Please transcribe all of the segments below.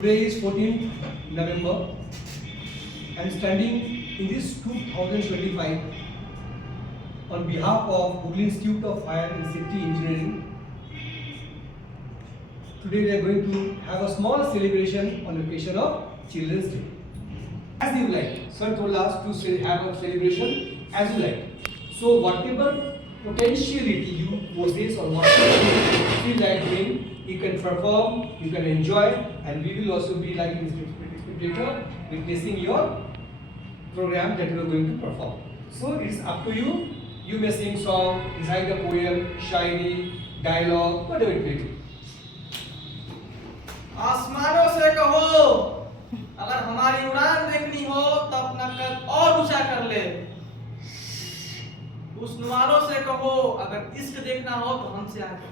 Today is 14th November and standing in this 2025 on behalf of Hooghly Institute of Fire and Safety Engineering. Today we are going to have a small celebration on the occasion of Children's Day. As you like, sir told us to have a celebration as you like. So whatever potentiality you possess or whatever you feel like doing, you can perform, you can enjoy, and we will also be like spectator witnessing your program that you are going to perform. So it's up to you. You may sing song, recite a poem, Shayari, dialogue, whatever it may be. आसमानों से कहो, अगर हमारी उड़ान देखनी हो तो अपना कद और ऊंचा कर ले। हुस्न वालों से कहो, अगर इश्क देखना हो तो हमसे आके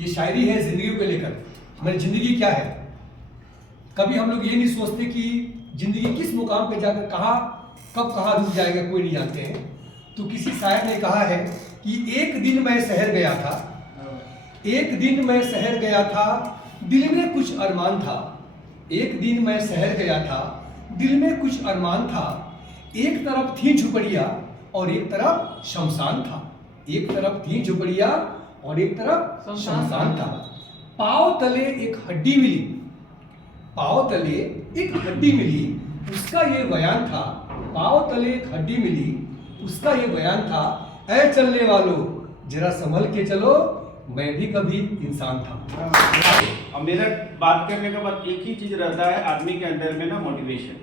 ये शायरी है जिंदगी को लेकर। हमारी जिंदगी क्या है? कभी हम लोग ये नहीं सोचते कि जिंदगी किस मुकाम पे जाकर कब कहाँ रुक जाएगा, कोई नहीं जानते हैं। तो किसी शायर ने कहा है कि एक दिन मैं शहर गया था, एक दिन मैं शहर गया था, दिल में कुछ अरमान था। एक दिन मैं शहर गया था, दिल में कुछ अरमान था। एक तरफ थी झुपड़िया और एक तरफ शमशान था। एक तरफ थी झुपड़िया और एक तरफ शमशान था। पाँव तले एक हड्डी मिली, पाँव तले एक हड्डी मिली, उसका ये बयान था। पाँव तले एक हड्डी मिली, उसका ये बयान था। ऐ चलने वालों, जरा संभल के चलो, मैं भी कभी इंसान था। अब मेरा बात करने का बाद एक ही चीज रहता है आदमी के अंदर में ना, मोटिवेशन।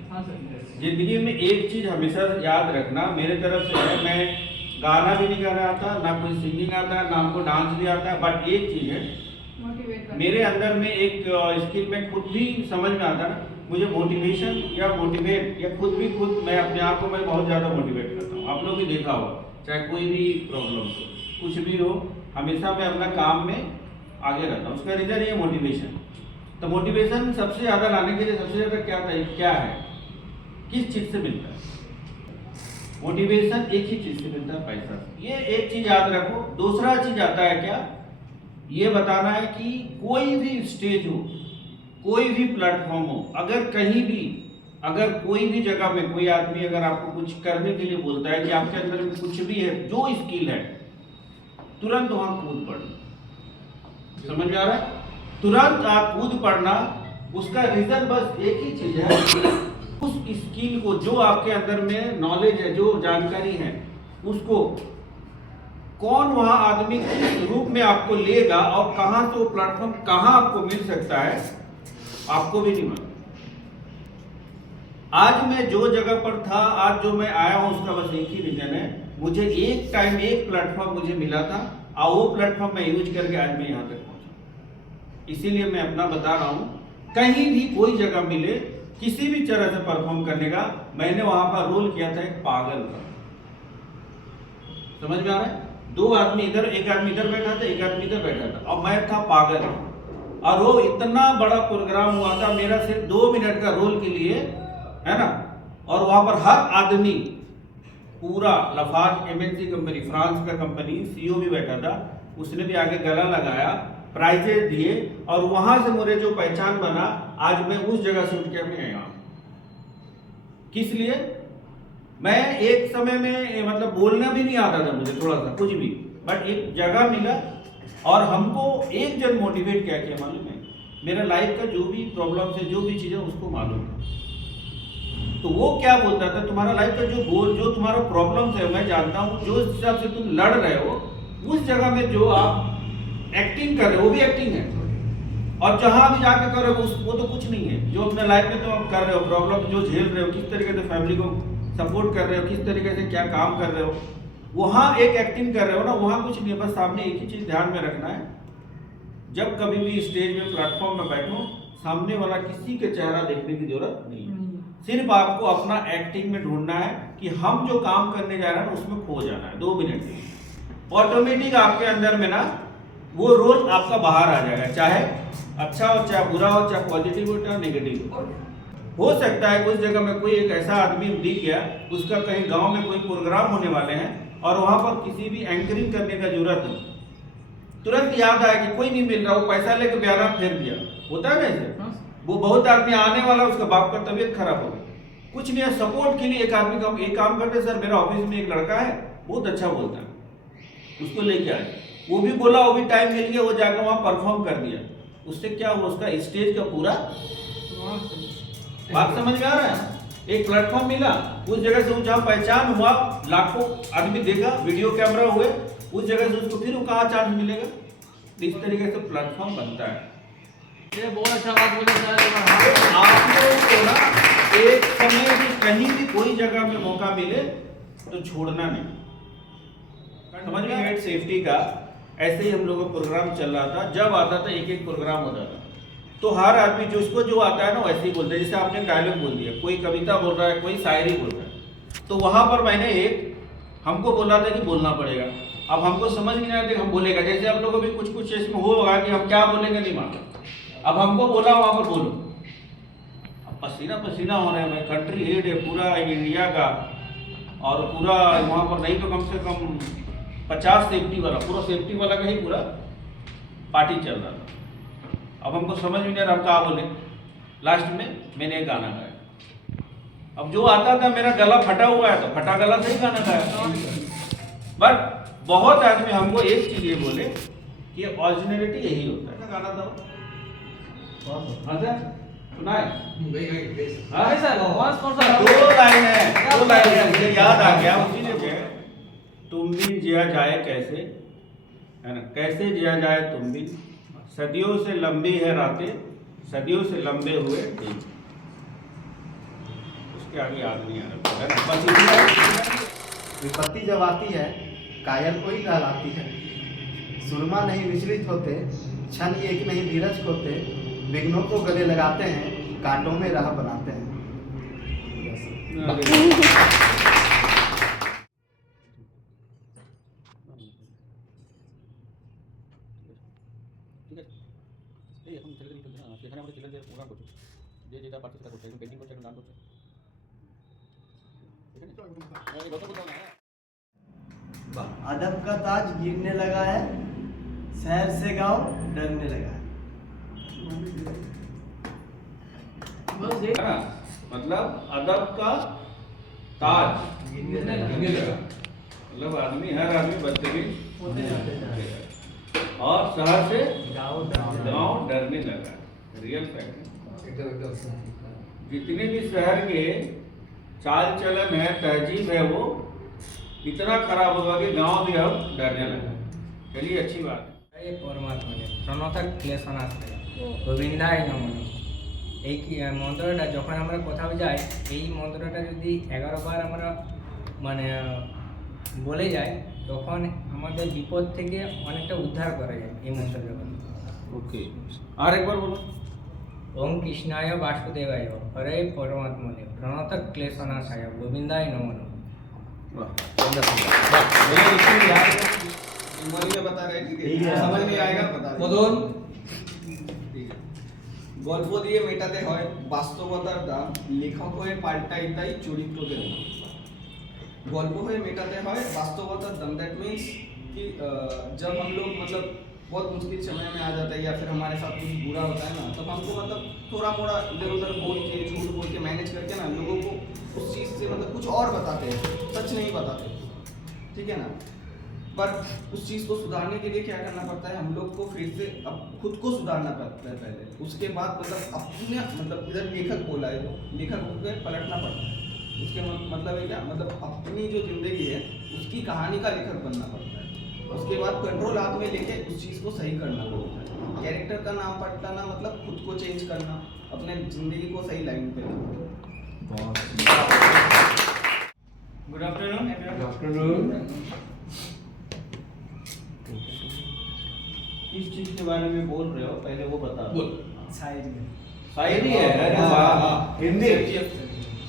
जिंदगी में एक चीज हमेशा याद रखना, मेरे तरफ से है, मैं गाना भी नहीं गाना आता, ना कोई सिंगिंग आता है, ना हमको डांस भी आता है, बट एक चीज है मेरे अंदर में एक स्किल में खुद भी समझ में आता है, मुझे मोटिवेशन या मोटिवेट या खुद मैं अपने आप को मैं बहुत ज़्यादा मोटिवेट करता हूँ। आप लोग भी देखा हो, चाहे कोई भी प्रॉब्लम हो, कुछ भी हो, हमेशा मैं अपना काम में आगे रहता हूँ। उसका रीज़न ये मोटिवेशन। तो मोटिवेशन सबसे ज़्यादा लाने के लिए सबसे ज़्यादा क्या है, किस चीज़ से मिलता है? मोटिवेशन एक ही चीज़ से मिलता है, पैसा से। ये एक चीज़ याद रखो। दूसरा चीज़ आता है क्या, ये बताना है कि कोई भी स्टेज हो, कोई भी प्लेटफॉर्म हो, अगर कहीं भी, अगर कोई भी जगह में कोई आदमी अगर आपको कुछ करने के लिए बोलता है कि आपके अंदर में कुछ भी है, जो स्किल है, तुरंत वहां कूद पड़ना। समझ में आ रहा है? तुरंत आप कूद पड़ना। उसका रीजन बस एक ही चीज है, उस स्किल को, जो आपके अंदर में नॉलेज है, जो जानकारी है, उसको कौन वहां आदमी किस रूप में आपको लेगा और कहां से वो प्लेटफॉर्म कहां आपको मिल सकता है, आपको भी नहीं मालूम। आज मैं जो जगह पर था, आज जो मैं आया हूं, उसका बस एक ही रीजन है, मुझे एक टाइम एक प्लेटफॉर्म मुझे मिला था और वो प्लेटफॉर्म मैं यूज करके आज मैं यहां तक पहुंचा। इसीलिए मैं अपना बता रहा हूं, कहीं भी कोई जगह मिले किसी भी तरह से परफॉर्म करने का, मैंने वहां पर रोल किया था एक पागल का। समझ में आ रहा है? दो आदमी इधर, एक आदमी इधर बैठा था, एक आदमी इधर बैठा था, और मैं था पागल। और वो इतना बड़ा प्रोग्राम हुआ था मेरा, सिर्फ 2 मिनट का रोल के लिए, है ना। और वहां पर हर आदमी, पूरा लफाज एमएनसी कंपनी, फ्रांस का कंपनी, सीईओ भी बैठा था, उसने भी आगे गला लगाया, प्राइजेस दिए, और वहां से मुझे जो पहचान बना, आज मैं उस जगह से उठ के मैं आया। किस लिए? मैं एक समय में मतलब बोलना भी नहीं आता था मुझे, थोड़ा सा कुछ भी, बट एक जगह मिला और हमको एक जन मोटिवेट क्या किया मालूम है? मेरा लाइफ का जो भी प्रॉब्लम है, जो भी चीज़ है, उसको मालूम है। तो वो क्या बोलता था, तुम्हारा लाइफ का जो गोल, जो तुम्हारा प्रॉब्लम है, मैं जानता हूँ, जो हिसाब से तुम लड़ रहे हो, उस जगह में जो आप एक्टिंग कर रहे हो, वो भी एक्टिंग है। और जहां भी जाके कर रहे हो, वो तो कुछ नहीं है। जो अपने लाइफ में तो आप कर रहे हो, प्रॉब्लम जो झेल रहे हो, किस तरीके से फैमिली को सपोर्ट कर रहे हो, किस तरीके से क्या काम कर रहे हो, वहां एक एक्टिंग कर रहे हो ना, वहां कुछ नहीं है। बस सामने एक ही चीज ध्यान में रखना है, जब कभी भी स्टेज में, प्लेटफॉर्म में बैठो, सामने वाला किसी के चेहरा देखने की जरूरत नहीं है। सिर्फ आपको अपना एक्टिंग में ढूंढना है कि हम जो काम करने जा रहे हैं उसमें खो जाना है। 2 मिनट में ऑटोमेटिक आपके अंदर में ना वो रोल आपका बाहर आ जाएगा, चाहे अच्छा हो, चाहे बुरा हो, चाहे पॉजिटिव हो, चाहे नेगेटिव हो सकता है उस जगह में कोई एक ऐसा आदमी दिख गया, उसका कहीं गांव में कोई प्रोग्राम होने वाले हैं, और वहाँ पर किसी भी एंकरिंग करने का जरूरत नहीं, तुरंत याद आया कि कोई नहीं मिल रहा, वो पैसा लेके बयाना फेर दिया, होता है ना ऐसे। वो बहुत आदमी आने वाला, उसका बाप का तबीयत खराब हो गई, कुछ नहीं है, सपोर्ट के लिए एक आदमी का एक काम करते, सर मेरा ऑफिस में एक लड़का है बहुत अच्छा बोलता है, उसको लेके आए, वो भी बोला, वो भी टाइम मिल गया, वो जाकर वहाँ परफॉर्म कर दिया। उससे क्या हुआ, उसका स्टेज का पूरा बात समझ में आ रहा है, एक प्लेटफॉर्म मिला, उस जगह से जहाँ पहचान हुआ, लाखों आदमी देखा, वीडियो कैमरा हुए, उस जगह से उसको फिर कहाँ चांस मिलेगा। इस तरीके से प्लेटफॉर्म बनता है। ये बहुत अच्छा बात बोले सर। आप लोगों को ना एक समय भी कहीं भी कोई जगह में मौका मिले तो छोड़ना नहीं, समझ में। हेड सेफ्टी का ऐसे ही हम लोगों का प्रोग्राम चल रहा था, जब आता था एक एक प्रोग्राम होता था, तो हर आदमी जिसको जो आता है ना वैसे ही बोलता है। जैसे आपने डायलॉग बोल दिया, कोई कविता बोल रहा है, कोई शायरी बोल रहा है, तो वहाँ पर मैंने हमको बोला था कि बोलना पड़ेगा। अब हमको समझ नहीं आ रहा था हम बोलेगा, जैसे आप लोगों को भी कुछ कुछ इसमें होगा कि हम क्या बोलेंगे नहीं मालूम। अब हमको बोला वहाँ पर बोलो, अब पसीना पसीना हो रहा है, मैं कंट्री हेड है पूरा इंडिया का, और पूरा वहाँ पर नहीं तो कम से कम 50 सेफ्टी वाला, पूरा सेफ्टी वाला का ही पूरा पार्टी चल रहा था। अब हमको समझ में नहीं आ रहा हम क्या बोले, लास्ट में मैंने गाना गाया। अब जो आता था, मेरा गला फटा हुआ है तो फटा गला से ही गाना गाया। बट बहुत आदमी हमको एक चीज ये बोले कि ऑरिजिनलिटी यही होता है। गाना था सुना है? हाँ सर, आवाज कौन सा? दो लाइन है, मुझे याद आ गया, उसी ने कहा तुम भी जिया जाए कैसे, है ना, कैसे जिया जाए तुम भी, सदियों से लंबी है रातें, सदियों से लंबे हुए दिन। उसके आगे याद नहीं आ रहा है ना, बस विपत्ति जब आती है कायल को ही कहलाती है, सुरमा नहीं विचलित होते, क्षण एक नहीं धीरज खोते, विघ्नों को गले लगाते हैं, कांटों में राह बनाते हैं। अदब का ताज गिरने लगा है, शहर से गांव डरने लगा है। बस ये मतलब अदब का ताज गिरने लगा। मतलब आदमी, हर आदमी बदतमीज होते जाते हैं। और शहर से गांव गांव डरने लगा। रियल फैक्ट है। जितने भी शहर के चाल चलन है, तहजीब है, वो इतना खराब होगा कि गांव भी अब डरने लगा। चलिए अच्छी बात है। এই পরমাত্মনে প্রণতক ক্লেশনাশ্রয় গোবিন্দায় নমঃ। এই মন্ত্রটা যখন আমরা কোথাও যাই, এই মন্ত্রটা যদি 11 বার আমরা মানে বলে যাই, তখন আমাদের বিপদ থেকে অনেকটা উদ্ধার করা যায় এই মন্ত্রটা বলে। ओके, और एक बार बोलो। ওম কৃষ্ণায় বাসুদেবায় হরে পরমাত্মনে প্রণতক ক্লেশনাশায় গোবিন্দায় নমঃ। हिंदी में बता रहे ठीक है। समझ में आएगा, बता रहे। বদন গল্প দিয়ে মেটাতে হয় বাস্তবতার দাম, লেখক হয়ে পাল্টাই তাই চরিত্রদের নাম। গল্প হয়ে মেটাতে হয় বাস্তবতার দাম। दैट मींस कि जब हम लोग मतलब बहुत मुश्किल समय में आ जाता है या फिर हमारे साथ कुछ बुरा होता है ना, तब हमको मतलब थोड़ा मोड़ा इधर उधर बोल के, झूठ बोल के, मैनेज करके ना लोगों को उस चीज़ से मतलब कुछ और बताते हैं, सच नहीं बताते, ठीक है ना। पर उस चीज़ को सुधारने के लिए क्या करना पड़ता है, हम लोग को फिर से अब खुद को सुधारना पड़ता है पहले, उसके बाद मतलब अपने मतलब इधर लेखक बोला है, तो लेखक को पलटना पड़ता है। उसके मतलब है क्या, मतलब अपनी जो जिंदगी है उसकी कहानी का लेखक बनना पड़ता है। उसके बाद कंट्रोल हाथ में लेके उस चीज़ को सही करना पड़ता है। कैरेक्टर का नाम पलटाना मतलब खुद को चेंज करना, अपने जिंदगी को सही लाइन पे लाना। Good afternoon. आफ्टरनून। किस चीज के बारे में बोल रहे हो, पहले वो बता दो। बोल। शायरी है, अरे वाह, हिंदी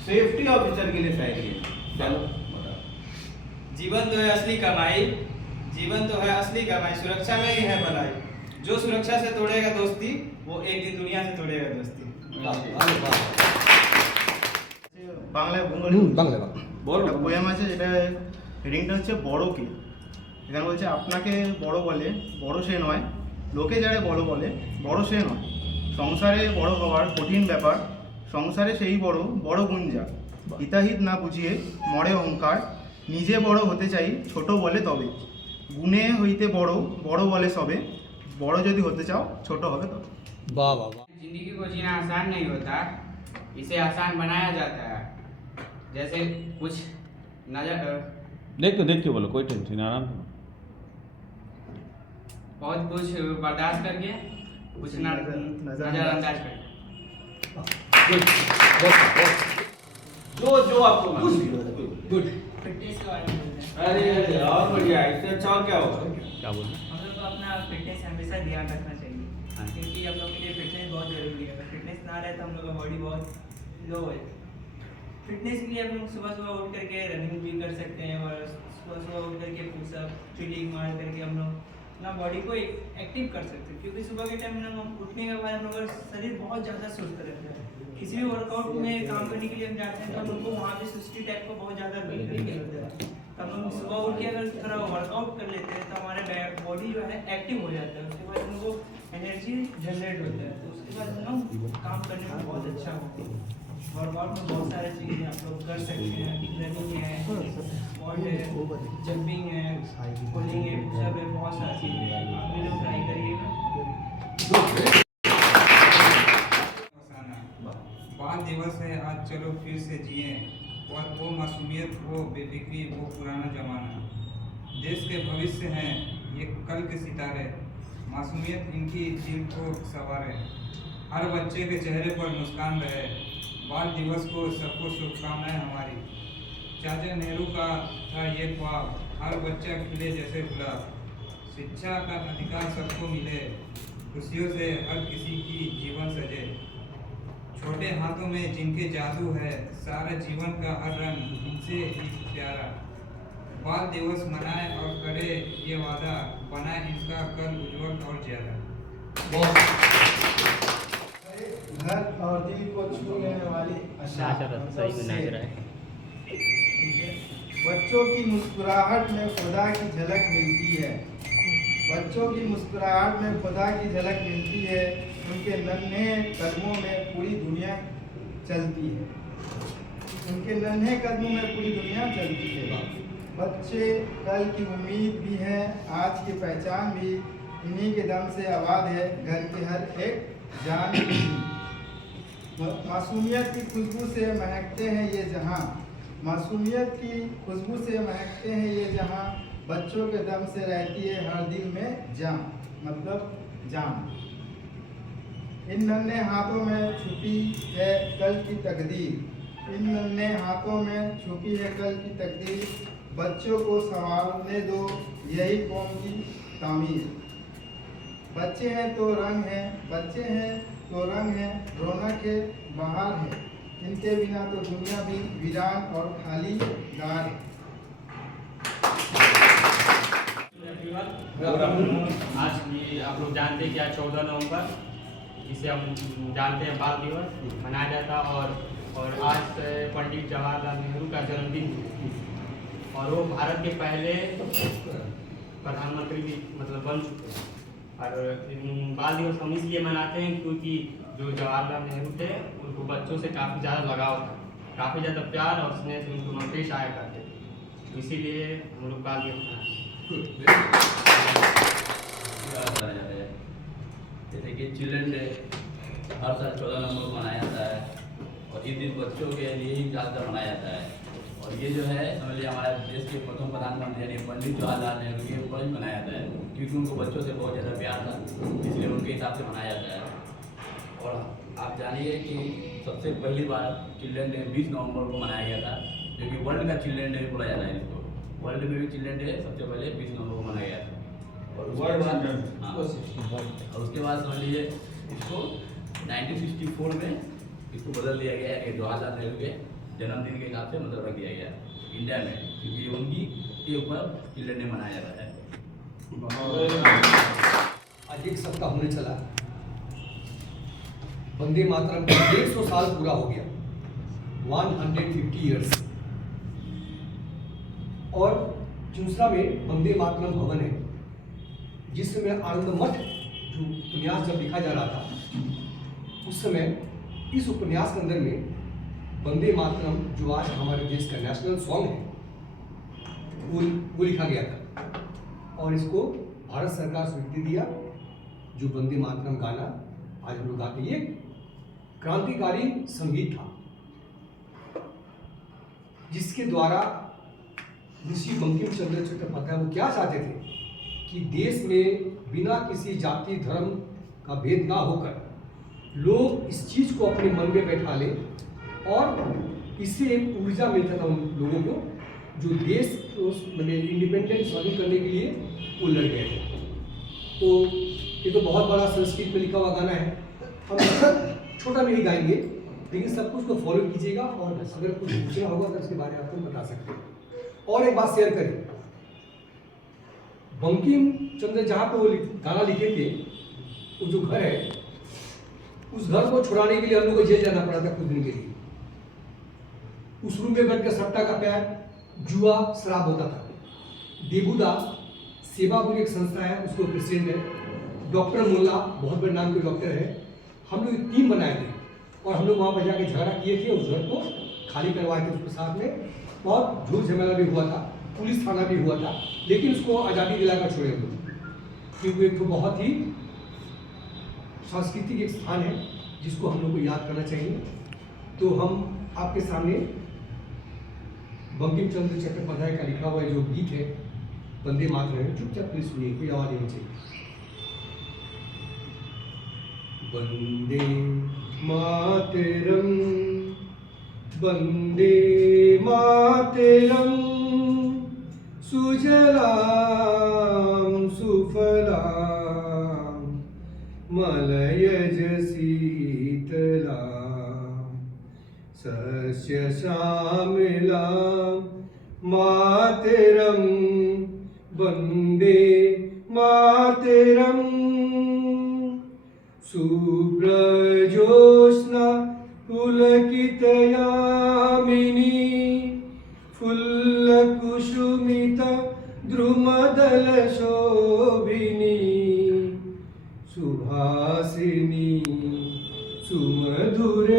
सेफ्टी ऑफिसर के लिए शायरी है। चलो बताओ। जीवन तो है असली कमाई, जीवन तो है असली कमाई, सुरक्षा में ही है भलाई। जो सुरक्षा से तोड़ेगा दोस्ती, वो एक दिन दुनिया से तोड़ेगा दोस्ती। বাংলায় বাংলা बोलो। একটা পোয়েম আছে, যেটা হেডিংটা হচ্ছে বড়কে। এখানে বলছে আপনাকে বড় বলে বড় সে নয়, লোকে যারে বড় বলে বড় সে নয়, সংসারে বড় হওয়ার কঠিন ব্যাপার, সংসারে সেই বড় বড় গুঞ্জা, হিতাহিত না বুঝিয়ে মরে অহংকার, নিজে বড় হতে চাই ছোট বলে তবে, গুণে হইতে বড় বড় বলে সবে, বড় যদি হতে চাও ছোট হবে তবে। वाह वाह वाह। जिंदगी को जीना आसान नहीं होता, इसे आसान बनाया जाता है। जैसे कुछ नजर देख के बोलो, कोई टेंशन, आराम से। बहुत कुछ बर्दाश्त करके कुछ नजरअंदाज करके। गुड, जो आपको गुड। फिटनेस के बारे में बोलते हैं। अरे और बढ़िया, इससे अच्छा और क्या होगा? क्या बोलना? हम लोग को अपना फिटनेस हमेशा ध्यान रखना चाहिए, क्योंकि हम लोग के लिए फिटनेस बहुत जरूरी है। अगर फिटनेस ना रहे तो हम लोग का बॉडी बहुत लो है। फिटनेस के लिए हम लोग सुबह सुबह उठ करके रनिंग भी कर सकते हैं, और सुबह सुबह उठ करके पुशअप चिलिंग मार करके हम लोग अपना बॉडी को एक्टिव कर सकते हैं। क्योंकि सुबह के टाइम हम उठने के बाद हम लोग का शरीर बहुत ज़्यादा सुस्त रहता है। किसी भी वर्कआउट में काम करने के लिए हम जाते हैं तो हम उनको वहाँ पे सुस्ती टाइप को बहुत ज़्यादा फील होता है। तो हम लोग सुबह उठ के अगर थोड़ा वर्कआउट कर लेते हैं तो हमारे बॉडी जो है एक्टिव हो जाता है। उसके बाद हम लोग को एनर्जी जनरेट होता है, तो उसके बाद हम लोग काम करने में बहुत अच्छा होता है। वर्कआउट में बहुत सारे चीज़ें आप लोग कर सकते हैं, रनिंग है, स्क्वाट है, जंपिंग है, पुलिंग है, पुशअप है, बहुत सारी चीज़ें हैं। आप भी लोग ट्राई करिएगा। बाल दिवस है आज, चलो फिर से जिए, और वो मासूमियत, वो बेफिक्री, वो पुराना जमाना। देश के भविष्य हैं ये कल के सितारे, मासूमियत इनकी दिल को संवारे, हर बच्चे के चेहरे पर मुस्कान रहे। बाल दिवस को सबको शुभकामनाएं हमारी। चाचा नेहरू का था ये ख्वाब, हर बच्चा खिले जैसे गुलाब, शिक्षा का अधिकार सबको मिले, खुशियों से हर किसी की जीवन सजे। छोटे हाथों में जिनके जादू है, सारा जीवन का हर रंग इनसे ही प्यारा। बाल दिवस मनाए और करे ये वादा, बनाए इनका कल उज्जवल और ज्यादा। घर और दिल को छू लेने वाली आशा बच्चों की मुस्कुराहट में खुदा की झलक मिलती है, बच्चों की मुस्कुराहट में खुदा की झलक मिलती है, उनके नन्हे कदमों में पूरी दुनिया चलती है, उनके नन्हे कदमों में पूरी दुनिया चलती है। बच्चे कल की उम्मीद भी है, आज की पहचान भी, इन्हीं के दम से आबाद है घर की हर एक जान भी। मासूमियत की खुशबू से महकते हैं ये जहां, मासूमियत की खुशबू से महकते हैं ये जहां, बच्चों के दम से रहती है हर दिल में जान, मतलब जान। इन नन्हे हाथों में छुपी है कल की तकदीर, इन नन्हे हाथों में छुपी है कल की तकदीर, बच्चों को संभालने दो यही कौम की तामीर। बच्चे हैं तो रंग है, बच्चे हैं तो रंग है, रौनक है, बहार है, इनके बिना तो दुनिया भी वीरान और खाली गार है। आज भी आप लोग जानते हैं कि आज 14 नवंबर, इसे हम जानते हैं बाल दिवस मनाया जाता है, और आज पंडित जवाहरलाल नेहरू का जन्मदिन, और वो भारत के पहले प्रधानमंत्री भी मतलब बन चुके हैं। और बाल दिवस हम इसलिए मनाते हैं क्योंकि जो जवाहरलाल नेहरू थे उनको बच्चों से काफ़ी ज़्यादा लगाव था, काफ़ी ज़्यादा प्यार और स्नेह से उनको पेश आया करते थे, इसीलिए हम लोग बाल दिवस मनाते हैं। जैसे कि चिल्ड्रन डे हर साल 14 नवंबर को मनाया जाता है, और इस दिन बच्चों के लिए ही ज़्यादातर मनाया जाता है। और ये जो है समझिए हमारे देश के प्रथम प्रधानमंत्री यानी पंडित जवाहरलाल नेहरू के ऊपर ही मनाया जाता है, क्योंकि उनको बच्चों से बहुत ज़्यादा प्यार था, इसलिए उनके हिसाब से मनाया जाता है। और आप जानिए कि सबसे पहली बार चिल्ड्रन डे 20 नवंबर को मनाया गया था, जो कि वर्ल्ड का चिल्ड्रन डे बोला जाता है इसको। वर्ल्ड में भी चिल्ड्रन डे सबसे पहले 20 नवंबर को मनाया गया था। और उसके बाद समझ लीजिए इसको 1964 में इसको बदल दिया गया है, जवाहरलाल नेहरू के जन्मदिन के हिसाब से मतलब रख दिया गया इंडिया में, क्योंकि उनकी के ऊपर चिल्ड्रन डे मनाया जाता है। आज एक सप्ताह होने चला, वंदे मातरम का 150 साल पूरा हो गया, 150 ईयर्स। और दूसरा में वंदे मातरम भवन है, जिस समय आनंद मठ जो उपन्यास जब लिखा जा रहा था उस समय इस उपन्यास के अंदर में वंदे मातरम जो आज हमारे देश का नेशनल सॉन्ग है वो लिखा गया था और इसको भारत सरकार स्वीकृति दिया। जो वंदे मातरम गाना आज हम लोग गाते, ये क्रांतिकारी संगीत था जिसके द्वारा ऋषि बंकिम चंद्र चट्टोपाध्याय वो क्या चाहते थे कि देश में बिना किसी जाति धर्म का भेद ना होकर लोग इस चीज़ को अपने मन में बैठा लें और इससे एक ऊर्जा मिलता था उन लोगों को जो देश को मतलब इंडिपेंडेंट स्वाधीन करने के लिए वो लड़ गए थे। तो ये तो बहुत बड़ा संस्कृत में लिखा हुआ गाना है, हम छोटा में ही गाएंगे, लेकिन सब कुछ को फॉलो कीजिएगा और अगर कुछ पूछना होगा तो इसके बारे में आपको बता सकते हैं। और एक बात शेयर करें, बंकिम चंद्र जहाँ पे वो गाना लिखे थे वो जो घर है उस घर को छुड़ाने के लिए हम लोग को जेल जाना पड़ा था कुछ दिन के लिए। उस रूम में बैठ कर सट्टा का प्यार, जुआ, शराब होता था। देबूदा सेवा बोली एक संस्था है, उसको प्रेसिडेंट है। डॉक्टर मुल्ला बहुत बड़े नाम के डॉक्टर है। हम लोग एक टीम बनाए थे और हम लोग वहाँ पर जाकर झगड़ा किए थे, उस घर को खाली करवाए थे। उसके साथ में बहुत झूठ झमेला भी हुआ था, पुलिस थाना भी हुआ था, लेकिन उसको आज़ादी दिलाकर छोड़े हम लोग, क्योंकि एक तो बहुत ही सांस्कृतिक एक स्थान है जिसको हम लोग को याद करना चाहिए। तो हम आपके सामने बंकिम चंद्र चट्टोपाध्याय का लिखा हुआ जो गीत है वंदे मातरम है, चुपचाप प्लीज सुनिए, कोई आवाज नहीं चाहिए। वंदे मातरम वंदे मातरम सुजलाम सुफलाम मलयज शीतलाम सस्य श्यामलाम मातरम वंदे मातरम शुभ्रजोत्स्ना पुलकितयामिनी फुल्लकुसुमित द्रुमदल शोभिनी सुभासिनी सुमधुरवासिनी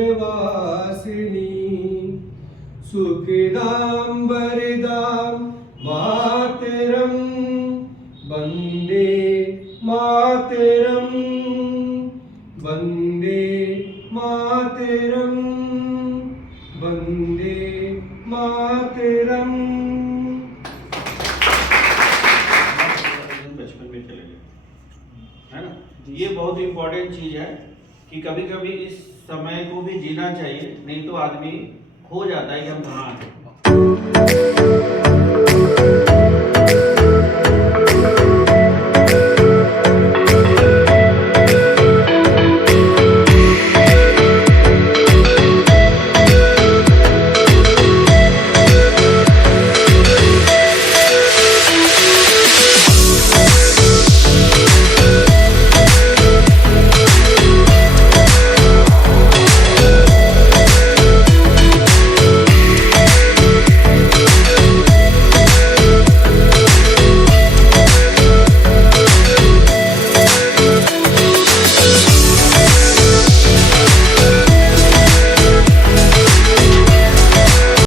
सुखदां वरदां मातरं वन्दे मातरं वन्दे मातरं वन्दे मातरं। बचपन में चले गए, है ना। ये बहुत इम्पोर्टेंट चीज़ है कि कभी कभी इस समय को भी जीना चाहिए, नहीं तो आदमी खो जाता है कि हम कहाँ हैं।